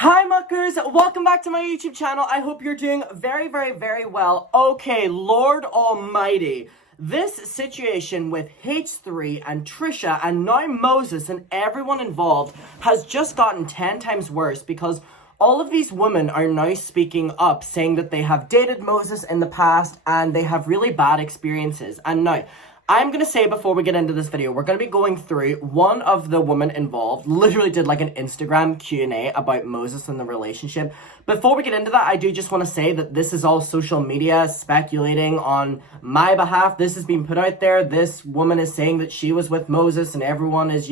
Hi muckers, welcome back to my YouTube channel. I hope you're doing very well. Okay, Lord Almighty, this situation with H3 and Trisha and now Moses and everyone involved has just gotten 10 times worse because all of these women are now speaking up saying that they have dated Moses in the past and they have really bad experiences. And now, I'm going to say before we get into this video, we're going to be going through one of the women involved, literally did like an Instagram Q&A about Moses and the relationship. Before we get into that, I do just want to say that this is all social media speculating on my behalf. This has been put out there. This woman is saying that she was with Moses and everyone is,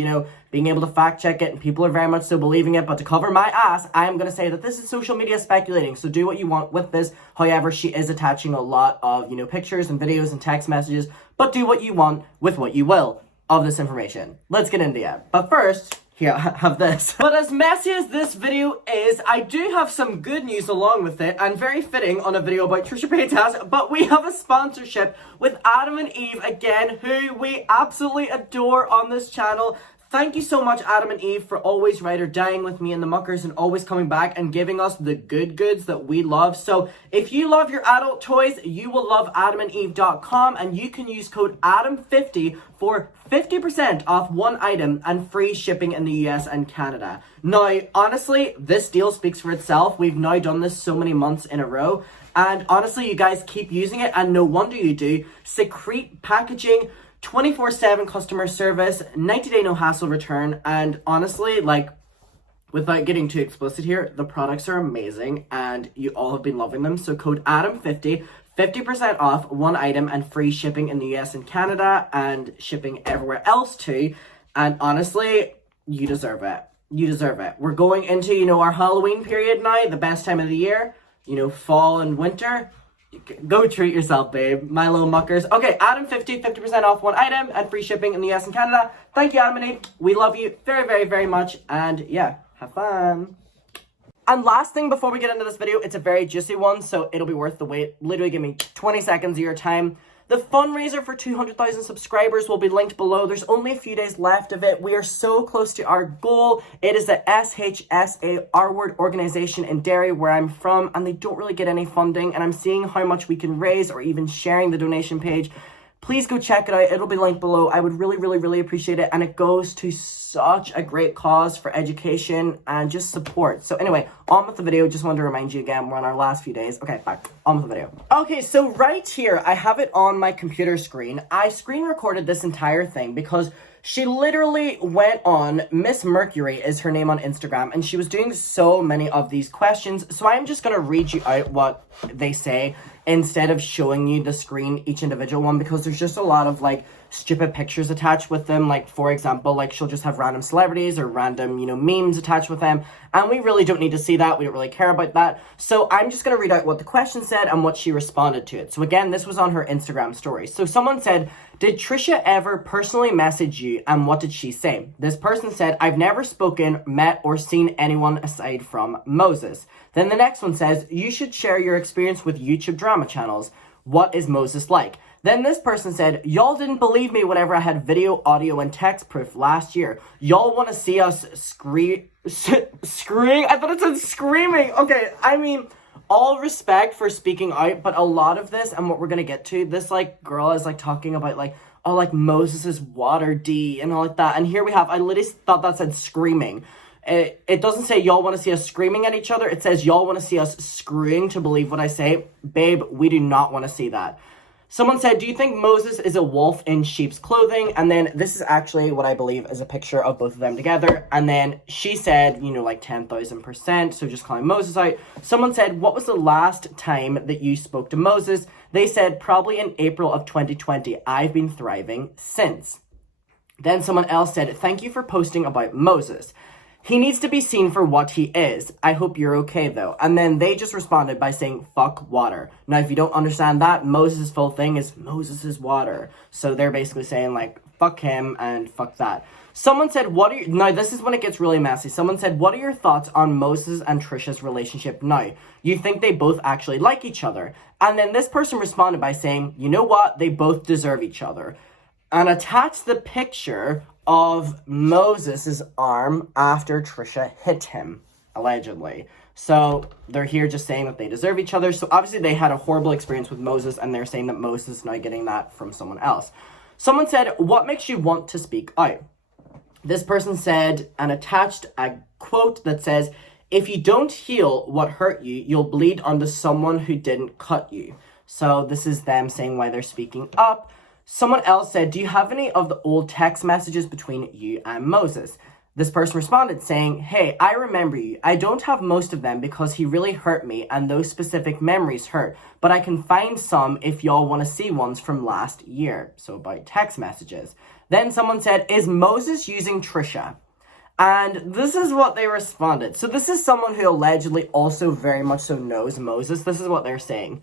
being able to fact check it and people are very much so believing it. But to cover my ass, I am going to say that this is social media speculating. So do what you want with this. However, she is attaching a lot of, pictures and videos and text messages. But do what you want with what you will of this information. Let's get into it. But first, here, I have this. But as messy as this video is, I do have some good news along with it, and very fitting on a video about Trisha Paytas, but we have a sponsorship with Adam and Eve again, who we absolutely adore on this channel. Thank you so much, Adam and Eve, for always ride or dying with me and the muckers and always coming back and giving us the good goods that we love. So if you love your adult toys, you will love adamandeve.com, and you can use code ADAM50 for 50% off one item and free shipping in the US and Canada. Now, honestly, this deal speaks for itself. We've now done this so many months in a row. And honestly, you guys keep using it, and no wonder you do. Secret packaging, 24/7 customer service, 90-day no hassle return, and honestly, without getting too explicit here, the products are amazing and you all have been loving them. So code ADAM50, 50% off one item and free shipping in the US and Canada and shipping everywhere else too. And honestly, you deserve it. You deserve it. We're going into, our Halloween period now, the best time of the year, fall and winter. Go treat yourself, babe. My little muckers. Okay, Adam50, 50% off one item and free shipping in the US and Canada. Thank you, Adam and Eve. We love you very much. And yeah, have fun. And last thing before we get into this video, it's a very juicy one, so it'll be worth the wait. Literally give me 20 seconds of your time. The fundraiser for 200,000 subscribers will be linked below. There's only a few days left of it. We are so close to our goal. It is the SHSA R-Word organization in Derry, where I'm from, and they don't really get any funding, and I'm seeing how much we can raise or even sharing the donation page. Please go check it out. It'll be linked below. I would really appreciate it, and it goes to such a great cause for education and just support. So anyway, on with the video. Just wanted to remind you again, we're on our last few days. Okay, back on with the video. Okay, so right here, I have it on my computer screen. I screen recorded this entire thing because she literally went on, Miss Mercury is her name on Instagram, and she was doing so many of these questions. So I'm just gonna read you out what they say instead of showing you the screen, each individual one, because there's just a lot of stupid pictures attached with them. For example, she'll just have random celebrities or random, memes attached with them. And we really don't need to see that. We don't really care about that. So I'm just going to read out what the question said and what she responded to it. So again, this was on her Instagram story. So someone said, did Trisha ever personally message you, and what did she say? This person said, I've never spoken, met, or seen anyone aside from Moses. Then the next one says, you should share your experience with YouTube drama channels. What is Moses like? Then this person said, y'all didn't believe me whenever I had video, audio, and text proof last year. Y'all want to see us scream? I thought it said screaming. Okay, I mean, all respect for speaking out, but a lot of this, and what we're going to get to, this, girl is, talking about, Moses' water D and all like that. And here we have, I literally thought that said screaming. It doesn't say y'all want to see us screaming at each other. It says y'all want to see us screwing, to believe what I say. Babe, we do not want to see that. Someone said, do you think Moses is a wolf in sheep's clothing? And then this is actually what I believe is a picture of both of them together. And then she said, 10,000%. So just calling Moses out. Someone said, what was the last time that you spoke to Moses? They said, probably in April of 2020. I've been thriving since. Then someone else said, thank you for posting about Moses. He needs to be seen for what he is. I hope you're okay, though. And then they just responded by saying, fuck water. Now, if you don't understand that, Moses' full thing is Moses' water. So they're basically saying, fuck him and fuck that. Someone said, now this is when it gets really messy. Someone said, what are your thoughts on Moses and Trisha's relationship now? You think they both actually like each other? And then this person responded by saying, you know what? They both deserve each other. And attached the picture of Moses' arm after Trisha hit him. allegedly. So they're here just saying that they deserve each other. So obviously they had a horrible experience with Moses, and they're saying that Moses is now getting that from someone else. Someone said, what makes you want to speak out? This person said, and attached a quote that says, if you don't heal what hurt you, you'll bleed onto someone who didn't cut you. So this is them saying why they're speaking up. Someone else said, do you have any of the old text messages between you and Moses? This person responded saying, hey, I remember you. I don't have most of them because he really hurt me and those specific memories hurt, but I can find some if y'all want to see ones from last year. So about text messages. Then someone said, is Moses using Trisha? And this is what they responded. So this is someone who allegedly also very much so knows Moses. This is what they're saying.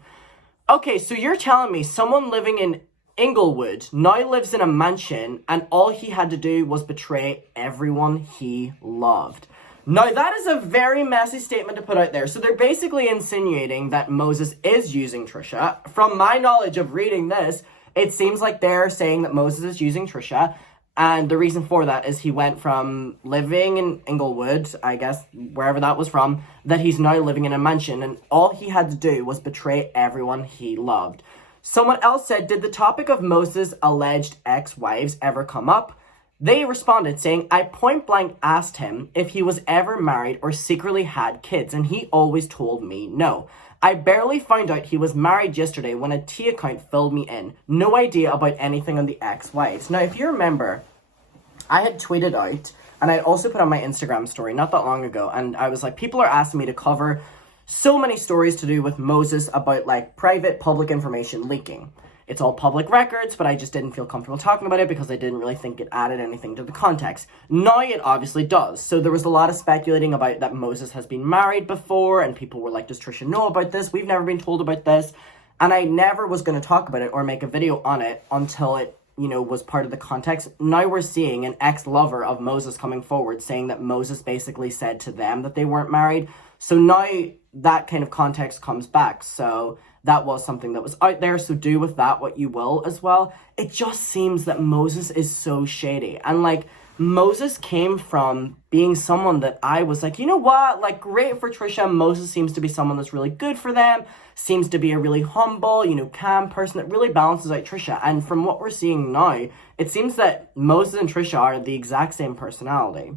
Okay, so you're telling me someone living in Inglewood now lives in a mansion and all he had to do was betray everyone he loved. Now that is a very messy statement to put out there. So they're basically insinuating that Moses is using Trisha. From my knowledge of reading this, it seems like they're saying that Moses is using Trisha. And the reason for that is he went from living in Inglewood, I guess, wherever that was from, that he's now living in a mansion. And all he had to do was betray everyone he loved. Someone else said, did the topic of Moses' alleged ex-wives ever come up? They responded saying, I point blank asked him if he was ever married or secretly had kids, and he always told me no. I barely found out he was married yesterday when a T account filled me in. No idea about anything on the ex-wives. Now, if you remember, I had tweeted out, and I also put on my Instagram story not that long ago, and I was like, people are asking me to cover so many stories to do with Moses about like private public information leaking. It's all public records, but I just didn't feel comfortable talking about it because I didn't really think it added anything to the context. Now it obviously does. So there was a lot of speculating about that Moses has been married before, and people were like, does Trisha know about this? We've never been told about this. And I never was going to talk about it or make a video on it until it, was part of the context. Now we're seeing an ex-lover of Moses coming forward saying that Moses basically said to them that they weren't married. So now that kind of context comes back. So that was something that was out there. So do with that what you will as well. It just seems that Moses is so shady. And like, Moses came from being someone that I was like, you know what? Like, great for Trisha. Moses seems to be someone that's really good for them. Seems to be a really humble, calm person that really balances out Trisha. And from what we're seeing now, it seems that Moses and Trisha are the exact same personality.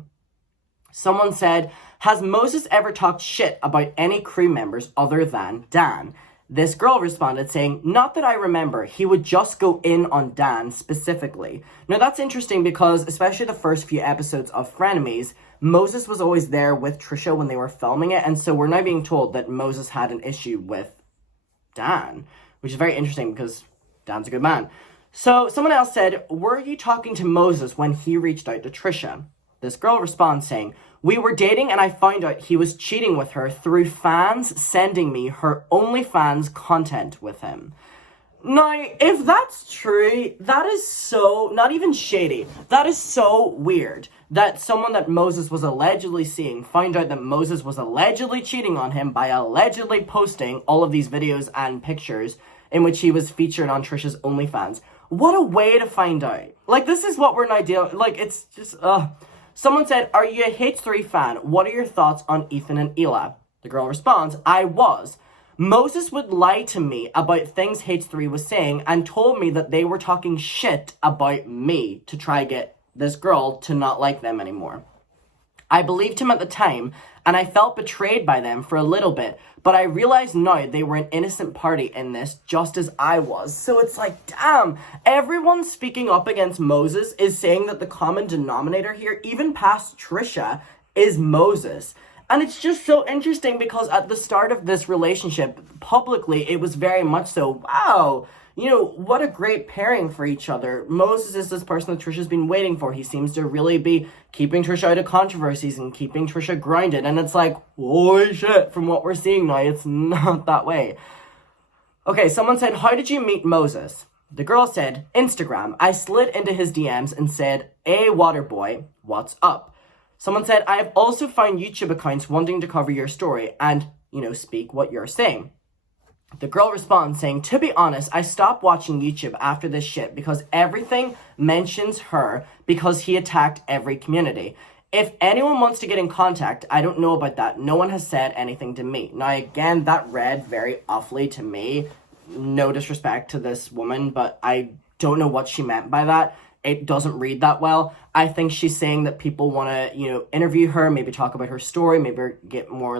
Someone said, has Moses ever talked shit about any crew members other than Dan? This girl responded saying, not that I remember, he would just go in on Dan specifically. Now that's interesting because especially the first few episodes of Frenemies, Moses was always there with Trisha when they were filming it, and so we're now being told that Moses had an issue with Dan, which is very interesting because Dan's a good man. So someone else said, were you talking to Moses when he reached out to Trisha? This girl responds saying, we were dating and I found out he was cheating with her through fans sending me her OnlyFans content with him. Now, if that's true, that is so, not even shady, that is so weird that someone that Moses was allegedly seeing found out that Moses was allegedly cheating on him by allegedly posting all of these videos and pictures in which he was featured on Trisha's OnlyFans. What a way to find out. Like, this is what we're now dealing, like, it's just, Someone said, are you a H3 fan? What are your thoughts on Ethan and Ela? The girl responds, I was. Moses would lie to me about things H3 was saying and told me that they were talking shit about me to try get this girl to not like them anymore. I believed him at the time, and I felt betrayed by them for a little bit, but I realized now they were an innocent party in this, just as I was. So it's like, damn, everyone speaking up against Moses is saying that the common denominator here, even past Trisha, is Moses. And it's just so interesting because at the start of this relationship, publicly, it was very much so, wow, what a great pairing for each other. Moses is this person that Trisha's been waiting for. He seems to really be keeping Trisha out of controversies and keeping Trisha grounded. And it's like, holy shit, from what we're seeing now, it's not that way. Okay, someone said, how did you meet Moses? The girl said, Instagram. I slid into his DMs and said, hey, Waterboy, what's up? Someone said, I have also found YouTube accounts wanting to cover your story and, speak what you're saying. The girl responds saying, to be honest, I stopped watching YouTube after this shit because everything mentions her because he attacked every community. If anyone wants to get in contact, I don't know about that. No one has said anything to me. Now, again, that read very awfully to me. No disrespect to this woman, but I don't know what she meant by that. It doesn't read that well. I think she's saying that people want to, interview her, maybe talk about her story, maybe get more,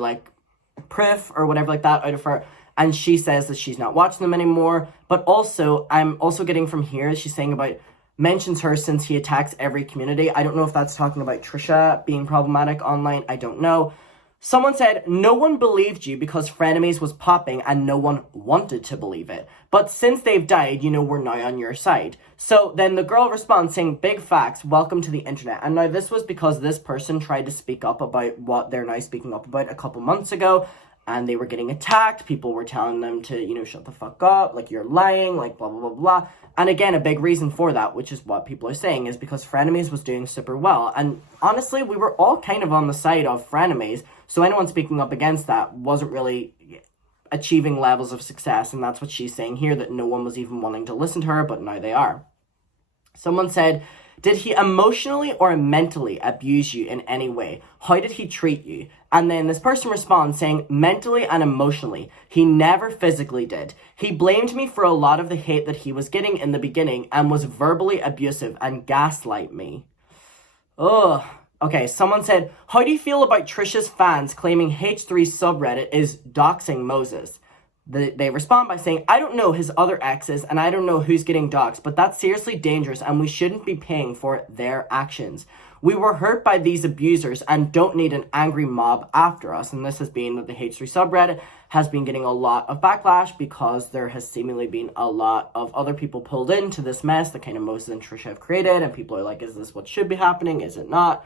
proof or whatever like that out of her. And she says that she's not watching them anymore. But also, I'm also getting from here, she's saying about, mentions her since he attacks every community. I don't know if that's talking about Trisha being problematic online. I don't know. Someone said, no one believed you because Frenemies was popping and no one wanted to believe it. But since they've died, we're now on your side. So then the girl responds saying, big facts, welcome to the internet. And now this was because this person tried to speak up about what they're now speaking up about a couple months ago. And they were getting attacked. People were telling them to, shut the fuck up, you're lying, blah, blah, blah, blah. And again, a big reason for that, which is what people are saying, is because Frenemies was doing super well. And honestly, we were all kind of on the side of Frenemies. So anyone speaking up against that wasn't really achieving levels of success. And that's what she's saying here, that no one was even wanting to listen to her, but now they are. Someone said, did he emotionally or mentally abuse you in any way? How did he treat you? And then this person responds saying, mentally and emotionally. He never physically did. He blamed me for a lot of the hate that he was getting in the beginning and was verbally abusive and gaslight me. Ugh. Okay, someone said, how do you feel about Trisha's fans claiming H3 subreddit is doxing Moses? They respond by saying, I don't know his other exes and I don't know who's getting doxed, but that's seriously dangerous and we shouldn't be paying for their actions. We were hurt by these abusers and don't need an angry mob after us. And this has been that the H3 subreddit has been getting a lot of backlash because there has seemingly been a lot of other people pulled into this mess that kind of Moses and Trisha have created. And people are like, is this what should be happening? Is it not?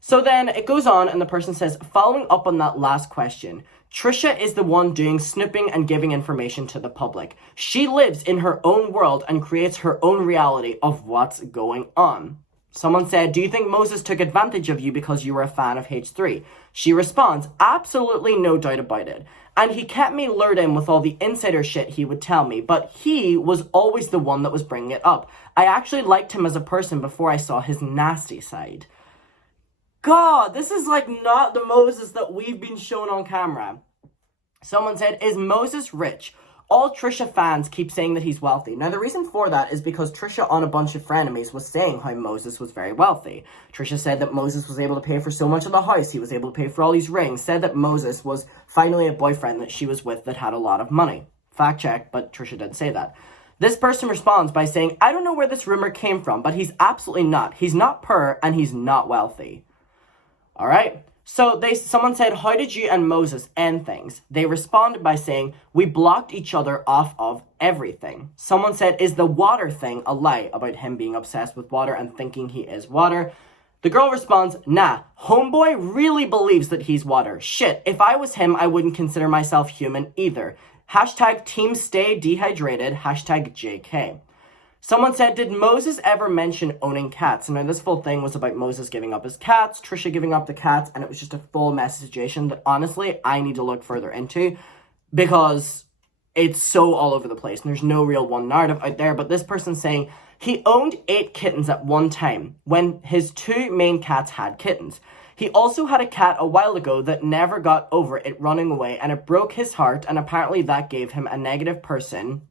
So then it goes on and the person says, following up on that last question, Trisha is the one doing snooping and giving information to the public. She lives in her own world and creates her own reality of what's going on. Someone said, do you think Moses took advantage of you because you were a fan of H3? She responds, absolutely no doubt about it. And he kept me lured in with all the insider shit he would tell me, but he was always the one that was bringing it up. I actually liked him as a person before I saw his nasty side. God, this is not the Moses that we've been shown on camera. Someone said, is Moses rich? All Trisha fans keep saying that he's wealthy. Now, the reason for that is because Trisha on a bunch of Frenemies was saying how Moses was very wealthy. Trisha said that Moses was able to pay for so much of the house. He was able to pay for all these rings. Said that Moses was finally a boyfriend that she was with that had a lot of money. Fact check, but Trisha didn't say that. This person responds by saying, I don't know where this rumor came from, but he's absolutely not. He's not poor and he's not wealthy. All right. So someone said, how did you and Moses end things? They responded by saying, we blocked each other off of everything. Someone said, is the water thing a lie about him being obsessed with water and thinking he is water? The girl responds, nah, homeboy really believes that he's water. Shit, if I was him, I wouldn't consider myself human either. Hashtag team stay dehydrated. Hashtag JK. Someone said, did Moses ever mention owning cats? And this full thing was about Moses giving up his cats, Trisha giving up the cats, and it was just a full mess situation that honestly I need to look further into because it's so all over the place and there's no real one narrative out there. But this person's saying he owned 8 kittens at one time when his 2 main cats had kittens. He also had a cat a while ago that never got over it running away and it broke his heart and apparently that gave him a negative person.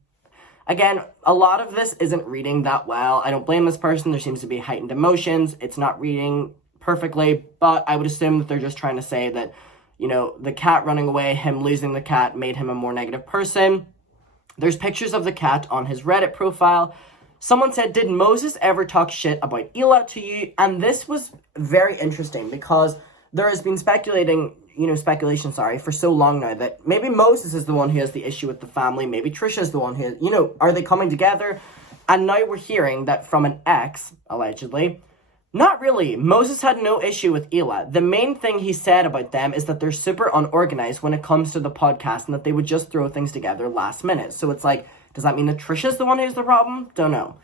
Again, a lot of this isn't reading that well. I don't blame this person. There seems to be heightened emotions. It's not reading perfectly, but I would assume that they're just trying to say that, the cat running away, him losing the cat made him a more negative person. There's pictures of the cat on his Reddit profile. Someone said, did Moses ever talk shit about Ela to you? And this was very interesting because there has been speculation, for so long now that maybe Moses is the one who has the issue with the family. Maybe Trisha is the one who, are they coming together? And now we're hearing that from an ex, allegedly. Not really. Moses had no issue with Ela. The main thing he said about them is that they're super unorganized when it comes to the podcast and that they would just throw things together last minute. So it's like, does that mean that Trisha's the one who's the problem? Don't know.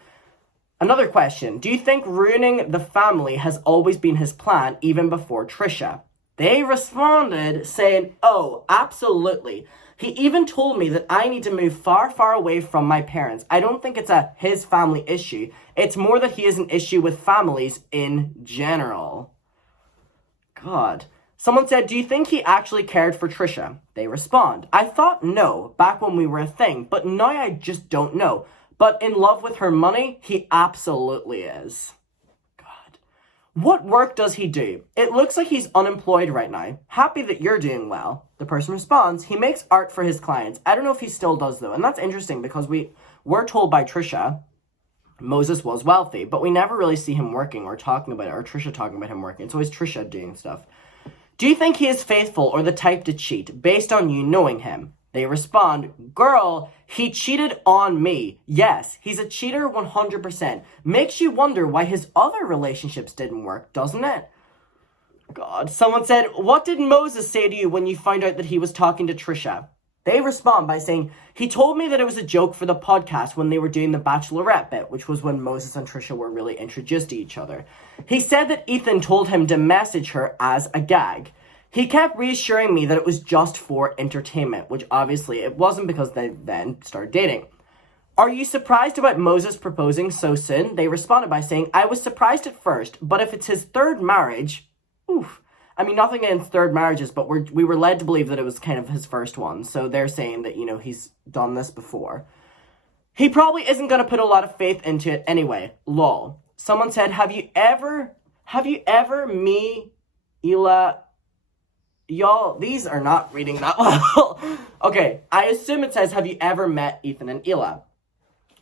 Another question. Do you think ruining the family has always been his plan even before Trisha? They responded saying, oh, absolutely. He even told me that I need to move far, far away from my parents. I don't think it's his family issue. It's more that he has an issue with families in general. God. Someone said, do you think he actually cared for Trisha? They respond, I thought no, back when we were a thing, but now I just don't know. But in love with her money, he absolutely is. God. What work does he do? It looks like he's unemployed right now. Happy that you're doing well. The person responds, he makes art for his clients. I don't know if he still does though. And that's interesting because we were told by Trisha Moses was wealthy, but we never really see him working or talking about it, or Trisha talking about him working. It's always Trisha doing stuff. Do you think he is faithful or the type to cheat based on you knowing him? They respond, girl, he cheated on me. Yes, he's a cheater 100%. Makes you wonder why his other relationships didn't work, doesn't it? God. Someone said, what did Moses say to you when you found out that he was talking to Trisha? They respond by saying, he told me that it was a joke for the podcast when they were doing the Bachelorette bit, which was when Moses and Trisha were really introduced to each other. He said that Ethan told him to message her as a gag. He kept reassuring me that it was just for entertainment, which obviously it wasn't because they then started dating. Are you surprised about Moses proposing so soon? They responded by saying, I was surprised at first, but if it's his third marriage, oof. I mean, nothing against third marriages, but we were led to believe that it was kind of his first one. So they're saying that, he's done this before. He probably isn't going to put a lot of faith into it anyway. Lol. Someone said, have you ever, me, Ela, y'all, these are not reading that well. Okay, I assume it says, have you ever met Ethan and Ela?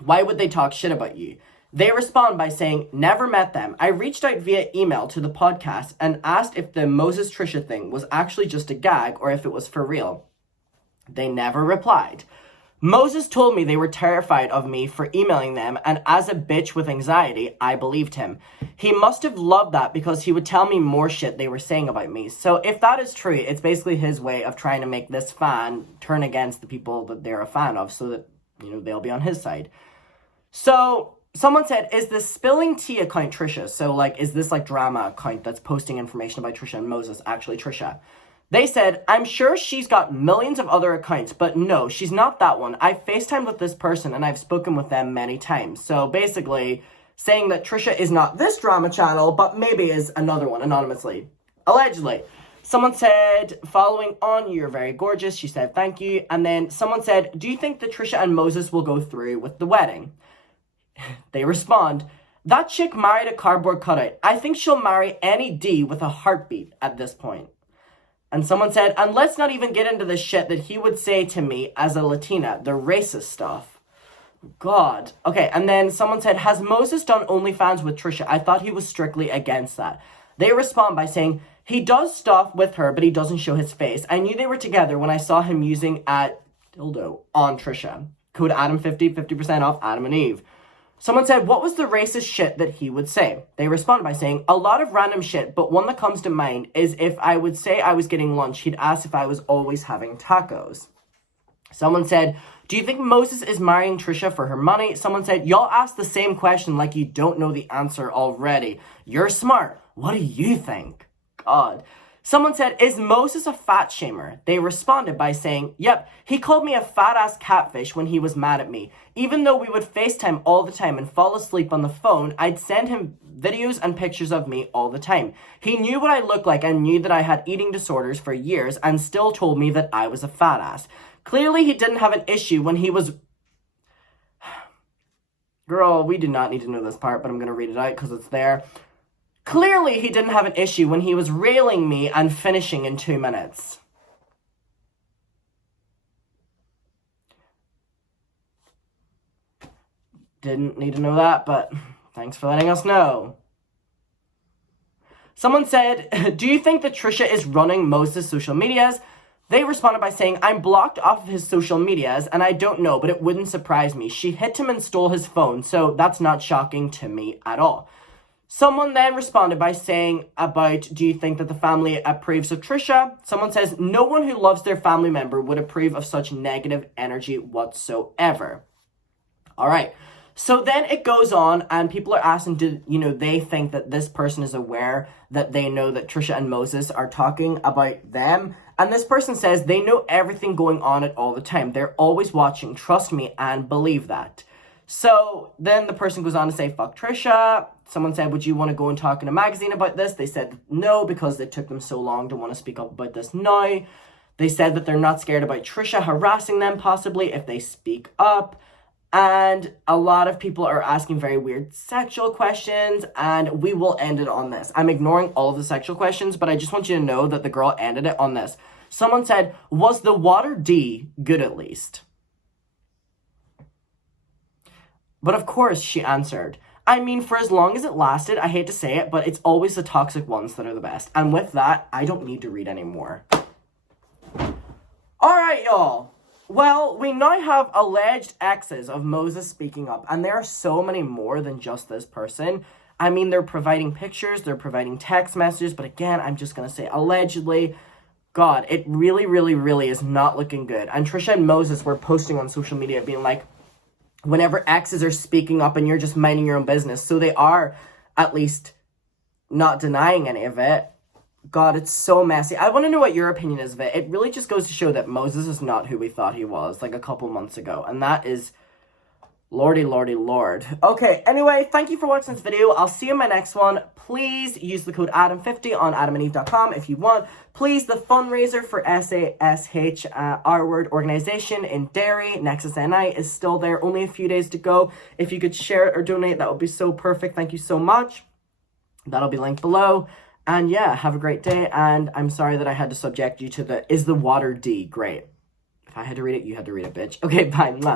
Why would they talk shit about you? They respond by saying, never met them. I reached out via email to the podcast and asked if the Moses Trisha thing was actually just a gag or if it was for real. They never replied. Moses told me they were terrified of me for emailing them, and as a bitch with anxiety, I believed him. He must have loved that because he would tell me more shit they were saying about me. So if that is true, it's basically his way of trying to make this fan turn against the people that they're a fan of so that, they'll be on his side. So someone said, is the Spilling Tea account Trisha? So, is this, drama account that's posting information about Trisha and Moses actually Trisha? They said, I'm sure she's got millions of other accounts, but no, she's not that one. I've FaceTimed with this person, and I've spoken with them many times. So, basically, saying that Trisha is not this drama channel, but maybe is another one, anonymously. Allegedly. Someone said, following on, you're very gorgeous. She said, thank you. And then someone said, do you think that Trisha and Moses will go through with the wedding? They respond, that chick married a cardboard cutout. I think she'll marry any D with a heartbeat at this point. And someone said, and let's not even get into the shit that he would say to me as a Latina, the racist stuff. God. Okay, and then someone said, has Moses done OnlyFans with Trisha? I thought he was strictly against that. They respond by saying, he does stuff with her, but he doesn't show his face. I knew they were together when I saw him using a dildo on Trisha. Code Adam50, 50% off Adam and Eve. Someone said, what was the racist shit that he would say? They responded by saying, a lot of random shit, but one that comes to mind is if I would say I was getting lunch, he'd ask if I was always having tacos. Someone said, do you think Moses is marrying Trisha for her money? Someone said, y'all asked the same question like you don't know the answer already. You're smart. What do you think? God. Someone said, is Moses a fat shamer? They responded by saying, yep, he called me a fat-ass catfish when he was mad at me. Even though we would FaceTime all the time and fall asleep on the phone, I'd send him videos and pictures of me all the time. He knew what I looked like and knew that I had eating disorders for years and still told me that I was a fat ass. Clearly, he didn't have an issue when he was... Girl, we do not need to know this part, but I'm going to read it out because it's there. Clearly, he didn't have an issue when he was railing me and finishing in 2 minutes. Didn't need to know that, but thanks for letting us know. Someone said, do you think that Trisha is running Moses' social medias? They responded by saying, I'm blocked off of his social medias, and I don't know, but it wouldn't surprise me. She hit him and stole his phone, so that's not shocking to me at all. Someone then responded by saying about, do you think that the family approves of Trisha? Someone says, no one who loves their family member would approve of such negative energy whatsoever. All right. So then it goes on and people are asking, do they think that this person is aware that they know that Trisha and Moses are talking about them? And this person says they know everything going on at all the time. They're always watching. Trust me and believe that. So then the person goes on to say, fuck Trisha. Someone said, would you want to go and talk in a magazine about this? They said no, because it took them so long to want to speak up about this now. They said that they're not scared about Trisha harassing them possibly if they speak up. And a lot of people are asking very weird sexual questions, and we will end it on this. I'm ignoring all of the sexual questions, but I just want you to know that the girl ended it on this. Someone said, was the water D good at least? But of course, she answered, I mean, for as long as it lasted, I hate to say it, but it's always the toxic ones that are the best. And with that, I don't need to read anymore. All right, y'all. Well, we now have alleged exes of Moses speaking up, and there are so many more than just this person. I mean, they're providing pictures, they're providing text messages, but again, I'm just going to say allegedly. God, it really, really, really is not looking good. And Trisha and Moses were posting on social media being like, whenever exes are speaking up and you're just minding your own business, so they are at least not denying any of it. God, it's so messy. I want to know what your opinion is of it. It really just goes to show that Moses is not who we thought he was, like a couple months ago. And that is, lordy, lordy, lord. Okay, anyway, thank you for watching this video. I'll see you in my next one. Please use the code ADAM50 on adamandeve.com if you want. Please, the fundraiser for SASH, our word organization in Derry, Nexus NI, is still there. Only a few days to go. If you could share it or donate, that would be so perfect. Thank you so much. That'll be linked below. And yeah, have a great day, and I'm sorry that I had to subject you to is the water D great? If I had to read it, you had to read it, bitch. Okay, bye. Mwah.